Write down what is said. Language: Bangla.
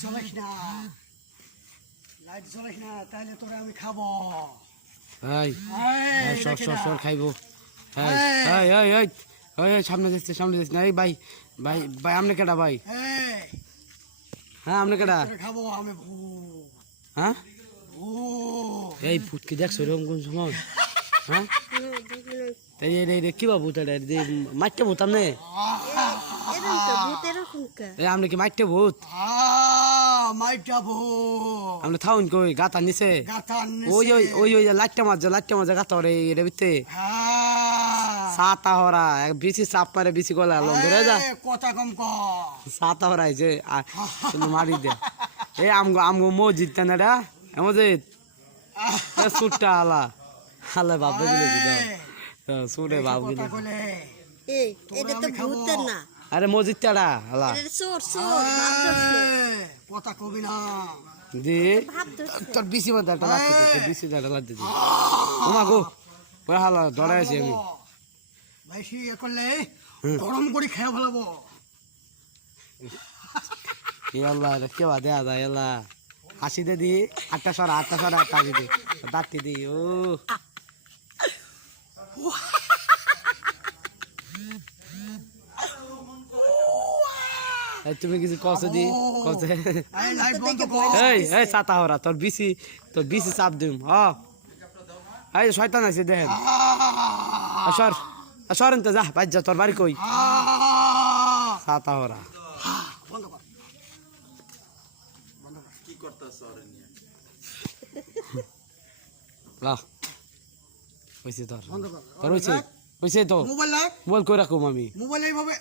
জ্বলাইস না, লাইট জ্বলাইস না, তাহলে তোরা আমি খাবো। এই এই, সর দেখে সর না। সর খাইবো। এই এই। এই এই এই এই সামনে যাচ্ছে না। এই ভাই ভাই ভাই আপনি কেডা ভাই? এই, হ্যাঁ আপনি কেডা? তোরা খাবো আমি ভূত। হ্যাঁ ভূত। এই ভূত কি দেখছো এরকম কোন সময়? হ্যাঁ এই এই কি বা ভূত এটা? মাইটে ভূত আপনি? এই আপনি কি মাইটে ভূত? মাইটা ভূত। আপনি থাউন কই গাতা নিচে? গাথার ওই নিচে। ওই ওই ওই লাইটটা মাঝে গাতা ওরে এর ভিতরে হ্যাঁ। সাতা হরা বেশি চাপ মারে বেশি গলা লং ধরে যা এই, কথা কম কর। সাতা হরা যে তুমি মারি দে। এই আমগো মসজিদ না রে মসজিদ সুটটা আলা আলা বাপ দিলে দাও সুরে বাপ কথা দিলে কইলে। এই এটা তো ভূতের না, আরে মসজিদ টাড়া আলা এটা চোর চোর ভাব ধরছে, এই, কথা কবি না। দি ভাব ধরছে। তোর বেশি বাদ একটা লাগতে দে তোর বেশি দাঁড়া লাগতে দে ওমা গো ওই হালা দড়াই আছি আমি বেশি ইয়ে করলে গরম করে খেয়ে ফেলাবো। কি আল্লাহ রে কে বাদে আদা এলা হাসি দে দি আটটা সরা কাজি দে দাঁতি দি ও এই তুমি কিছু কসে দি কসে এই লাইট বন্ধ কর। এই সাতা হরা তোর বিসি চাপ দিম এই শয়তান আছে দেখেন আসর আসরেন তো যা বাজ যা তোর বাড়ি কই সাতা হরা বন্ধ কর। লা হইছে তোর বন্ধ কর। তোর হইছে তো মোবাইল লাগ। মোবাইল কই রাখুম আমি মোবাইল এইভাবে